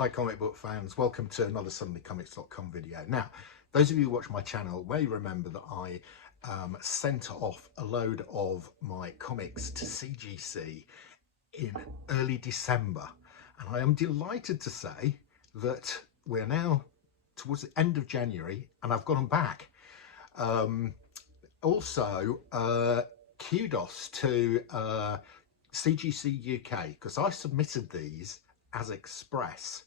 Hi comic book fans, welcome to another suddenlycomics.com video. Now, those of you who watch my channel may remember that I sent off a load of my comics to CGC in early December, and I am delighted to say that we're now towards the end of January and I've got them back. Also, kudos to CGC UK, because I submitted these as express.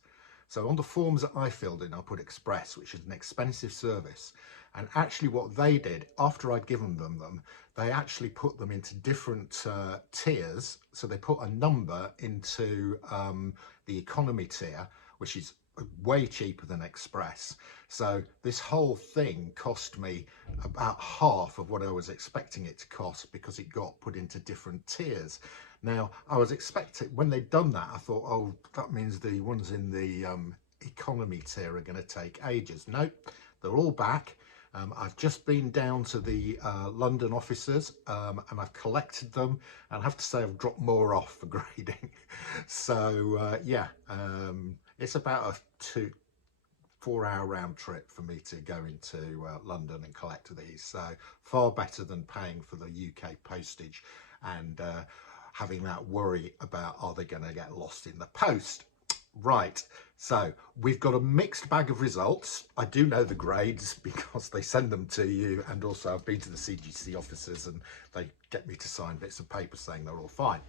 So on the forms that I filled in, I put express, which is an expensive service. And actually what they did, after I'd given them, they actually put them into different tiers. So they put a number into the economy tier, which is way cheaper than express. So this whole thing cost me about half of what I was expecting it to cost, because it got put into different tiers. Now, I was expecting, when they'd done that, I thought, oh, that means the ones in the economy tier are going to take ages. Nope, they're all back. I've just been down to the London offices and I've collected them, and I have to say I've dropped more off for grading. So yeah, it's about a 4 hour round trip for me to go into London and collect these. So far better than paying for the UK postage and having that worry about, are they going to get lost in the post? Right, so we've got a mixed bag of results. I do know the grades because they send them to you, and also I've been to the CGC offices and they get me to sign bits of paper saying they're all fine.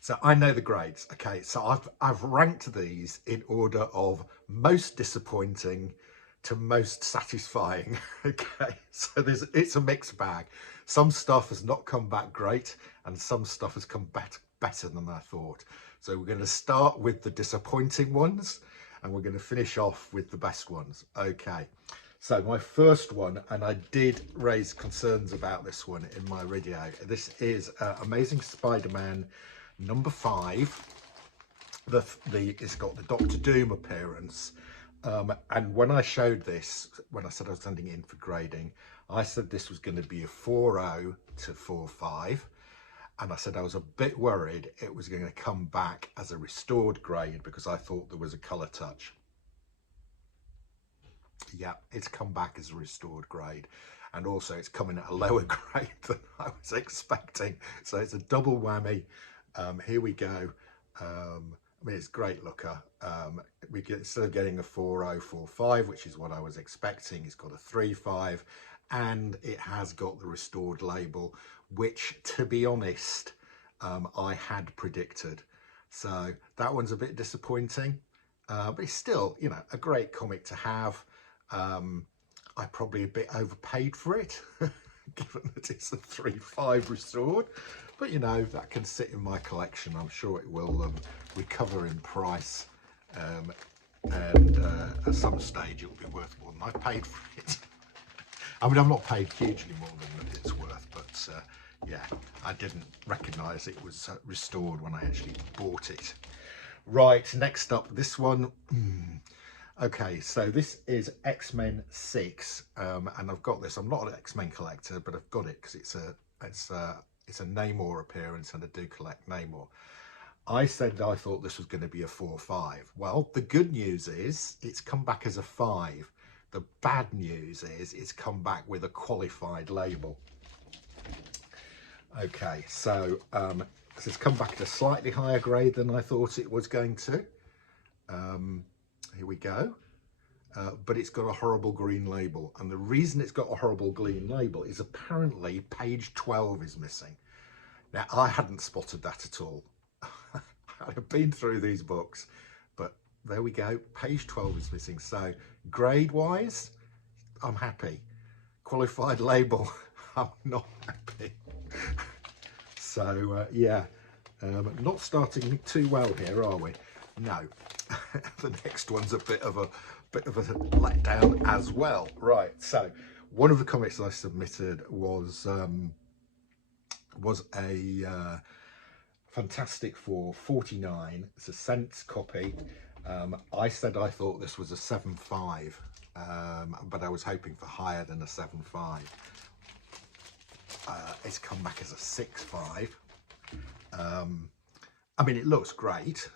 So I know the grades. Okay, so I've ranked these in order of most disappointing to most satisfying. Okay, so it's a mixed bag. Some stuff has not come back great and some stuff has come back better than I thought. So we're going to start with the disappointing ones and we're going to finish off with the best ones. Okay, so my first one, and I did raise concerns about this one in my video, this is Amazing Spider-Man number 5. It's got the Doctor Doom appearance. And when I showed this, when I said I was sending it in for grading, I said this was going to be a 4.0 to 4.5. And I said I was a bit worried it was going to come back as a restored grade because I thought there was a colour touch. Yeah, it's come back as a restored grade. And also it's coming at a lower grade than I was expecting. So it's a double whammy. Here we go. I mean, it's great looker. Instead of getting a 4.0, 4.5, which is what I was expecting, it's got a 3.5, and it has got the restored label, which, to be honest, I had predicted. So that one's a bit disappointing, but it's still, you know, a great comic to have. I probably a bit overpaid for it, given that it's a 3.5 restored. But you know, that can sit in my collection. I'm sure it will recover in price, and at some stage it will be worth more than I paid for it. I mean, I'm not paid hugely more than it's worth, but yeah, I didn't recognise it was restored when I actually bought it. Right, next up, this one. Okay, so this is X-Men 6, and I've got this. I'm not an X-Men collector, but I've got it because it's a Namor appearance, and I do collect Namor. I said I thought this was going to be a 4.5. Well, the good news is it's come back as a 5. The bad news is it's come back with a qualified label. Okay, so this has come back at a slightly higher grade than I thought it was going to. Here we go. But it's got a horrible green label, and the reason it's got a horrible green label is apparently page 12 is missing. Now, I hadn't spotted that at all. I've been through these books, but there we go, page 12 is missing. So grade wise, I'm happy. Qualified label, I'm not happy. So yeah, not starting too well here, are we? No. The next one's a bit of a letdown as well. Right, so one of the comics I submitted was a Fantastic Four 49. It's a cents copy. I said I thought this was a 7.5, but I was hoping for higher than a 7.5. It's come back as a 6.5. I mean, it looks great.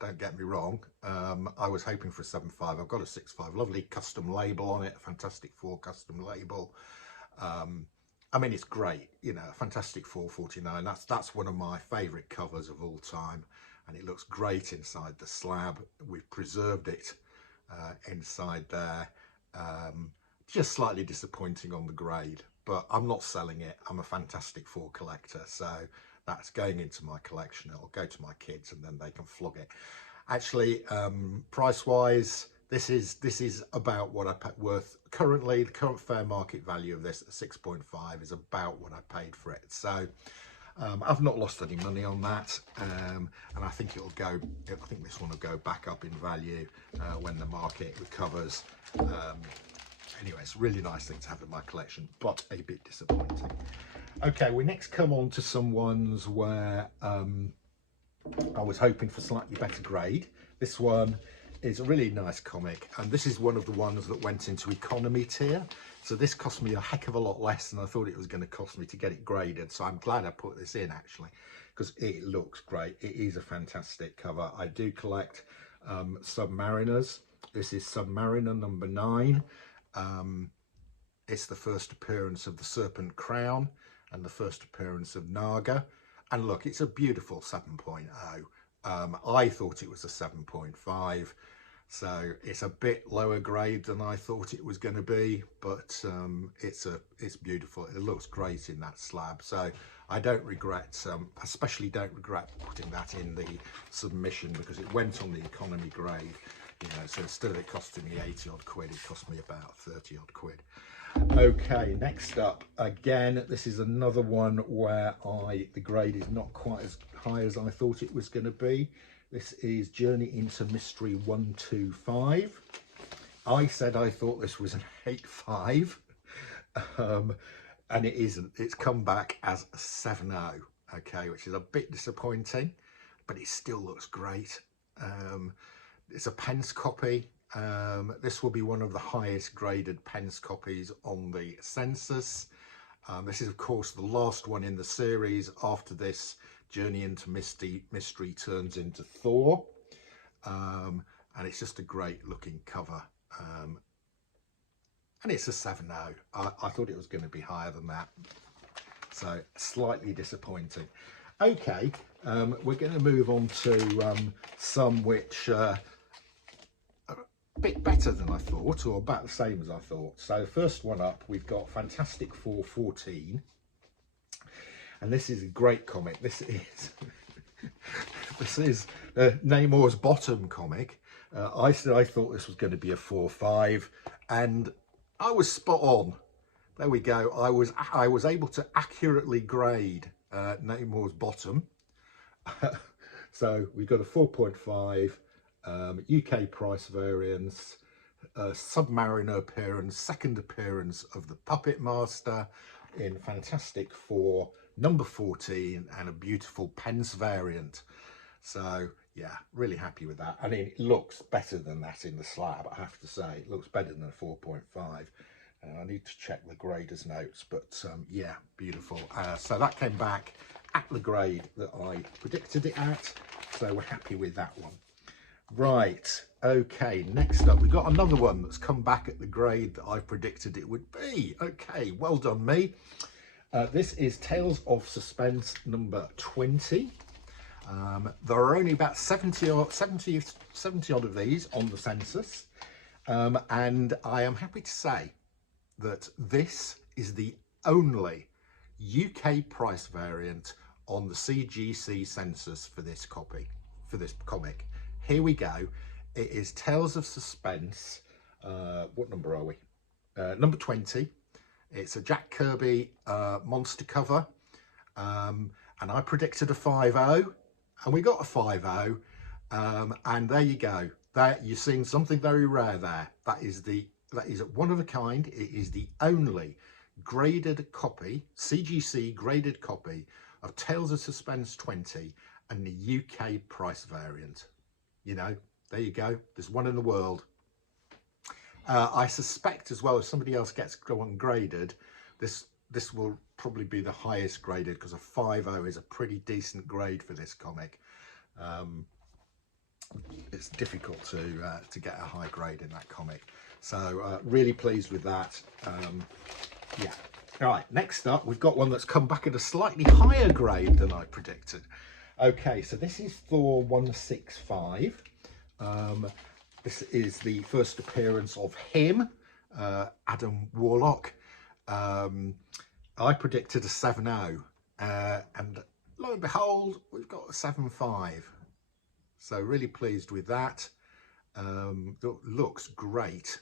don't get me wrong. I was hoping for a 7.5. I've got a 6.5. Lovely custom label on it, Fantastic Four custom label. I mean, it's great, you know, Fantastic Four 49. That's one of my favourite covers of all time, and it looks great inside the slab. We've preserved it inside there. Just slightly disappointing on the grade, but I'm not selling it. I'm a Fantastic Four collector, so that's going into my collection. It'll go to my kids and then they can flog it. Actually, price wise, this is about what I pay worth currently. The current fair market value of this at 6.5 is about what I paid for it. So I've not lost any money on that, and I think I think this one will go back up in value when the market recovers. Anyway, it's a really nice thing to have in my collection, but a bit disappointing. Okay, we next come on to some ones where I was hoping for slightly better grade. This one is a really nice comic, and this is one of the ones that went into economy tier. So this cost me a heck of a lot less than I thought it was going to cost me to get it graded. So I'm glad I put this in, actually, because it looks great. It is a fantastic cover. I do collect Submariners. This is Submariner number 9. It's the first appearance of the Serpent Crown and the first appearance of Naga. And look, it's a beautiful 7.0. I thought it was a 7.5. So it's a bit lower grade than I thought it was going to be, but it's beautiful. It looks great in that slab. So I don't regret, especially don't regret putting that in the submission, because it went on the economy grade. You know, so instead of it costing me 80 odd quid, it cost me about 30 odd quid. Okay, next up, again, this is another one where the grade is not quite as high as I thought it was going to be. This is Journey into Mystery 125. I said I thought this was an 8.5, and it isn't. It's come back as a 7.0, okay, which is a bit disappointing, but it still looks great. It's a pence copy. This will be one of the highest graded pence copies on the census. This is, of course, the last one in the series. After this, Journey into Mystery turns into Thor. And it's just a great looking cover. And it's a 7.0. I thought it was going to be higher than that. So slightly disappointing. Okay, we're going to move on to some which bit better than I thought, or about the same as I thought. So first one up, we've got Fantastic Four 14, and this is a great comic. This is Namor's Bottom comic. I said I thought this was going to be a 4.5, and I was spot on. There we go. I was able to accurately grade Namor's Bottom. So we've got a 4.5. UK price variance, Submariner appearance, second appearance of the Puppet Master in Fantastic Four number 14, and a beautiful pence variant. So yeah, really happy with that. I mean, it looks better than that in the slab, I have to say. It looks better than a 4.5. I need to check the grader's notes, but yeah, beautiful. So that came back at the grade that I predicted it at, so we're happy with that one. Right, okay, next up, we've got another one that's come back at the grade that I predicted it would be. Okay, well done me. This is Tales of Suspense number 20. There are only about 70 odd of these on the census, and I am happy to say that this is the only UK price variant on the CGC census for this comic. Here we go. It is Tales of Suspense. What number are we? Number 20. It's a Jack Kirby monster cover. And I predicted a 5.0, and we got a 5.0. And there you go. There you're seeing something very rare there. That is one of a kind. It is the only graded copy, CGC graded copy of Tales of Suspense 20 and the UK price variant. You know, there you go. There's one in the world. I suspect as well, if somebody else gets one graded, this will probably be the highest graded, because a 5.0 is a pretty decent grade for this comic. it's difficult to get a high grade in that comic. So really pleased with that. Yeah. All right, next up, we've got one that's come back at a slightly higher grade than I predicted. Okay, so this is Thor 165. This is the first appearance of him, Adam Warlock. I predicted a 7.0, and lo and behold, we've got a 7.5. So really pleased with that. Looks great.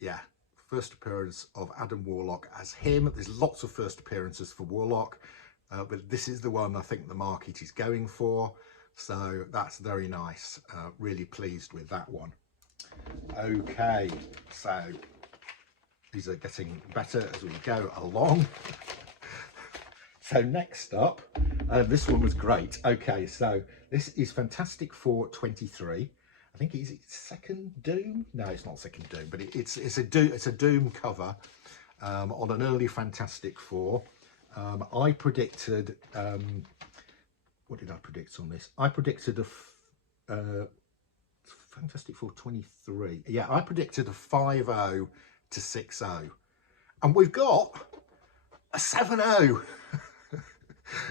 Yeah, first appearance of Adam Warlock as him. There's lots of first appearances for Warlock, but this is the one I think the market is going for. So that's very nice. Really pleased with that one. Okay, so these are getting better as we go along. So next up, this one was great. Okay, so this is Fantastic Four 23. I think it's second Doom. No, it's not second Doom, but it's a Doom cover on an early Fantastic Four. I predicted. What did I predict on this? I predicted a Fantastic Four 23. Yeah, I predicted a 5.0 to 6.0, and we've got a 7.0.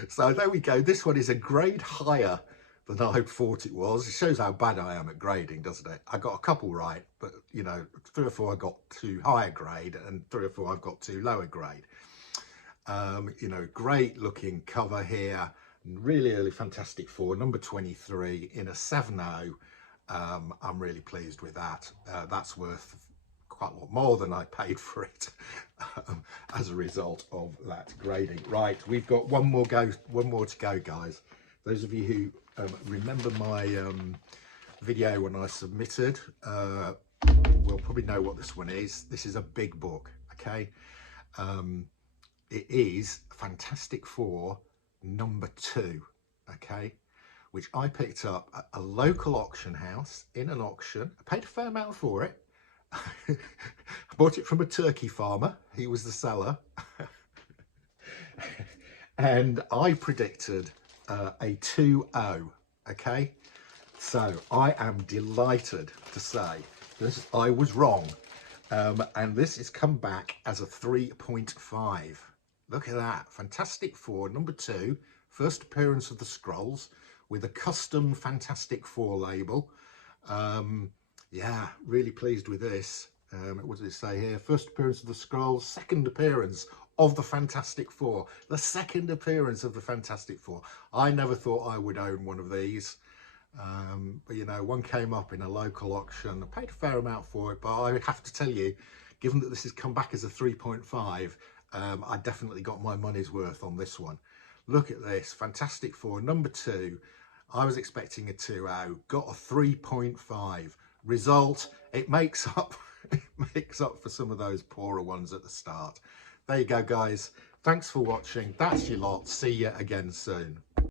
So there we go. This one is a grade higher than I thought it was. It shows how bad I am at grading, doesn't it? I got a couple right, but you know, 3 or 4 I got too higher grade, and 3 or 4 I've got too lower grade. You know, great looking cover here. Really early Fantastic Four, number 23 in a 7.0. I'm really pleased with that. That's worth quite a lot more than I paid for it as a result of that grading. Right, we've got one more to go, guys. Those of you who remember my video when I submitted will probably know what this one is. This is a big book, okay? It is Fantastic Four number 2, okay, which I picked up at a local auction house in an auction. I paid a fair amount for it. I bought it from a turkey farmer. He was the seller. And I predicted a 2.0, okay? So I am delighted to say this, I was wrong. And this has come back as a 3.5. Look at that. Fantastic Four number 2, first appearance of the Skrulls with a custom Fantastic Four label. Yeah, really pleased with this. What does it say here? First appearance of the Skrulls, second appearance of the Fantastic Four. The second appearance of the Fantastic Four. I never thought I would own one of these. But you know, one came up in a local auction. I paid a fair amount for it, but I have to tell you, given that this has come back as a 3.5, I definitely got my money's worth on this one. Look at this, Fantastic Four number 2. I was expecting a 2.0, got a 3.5. Result, it makes up for some of those poorer ones at the start. There you go, guys. Thanks for watching. That's your lot. See you again soon.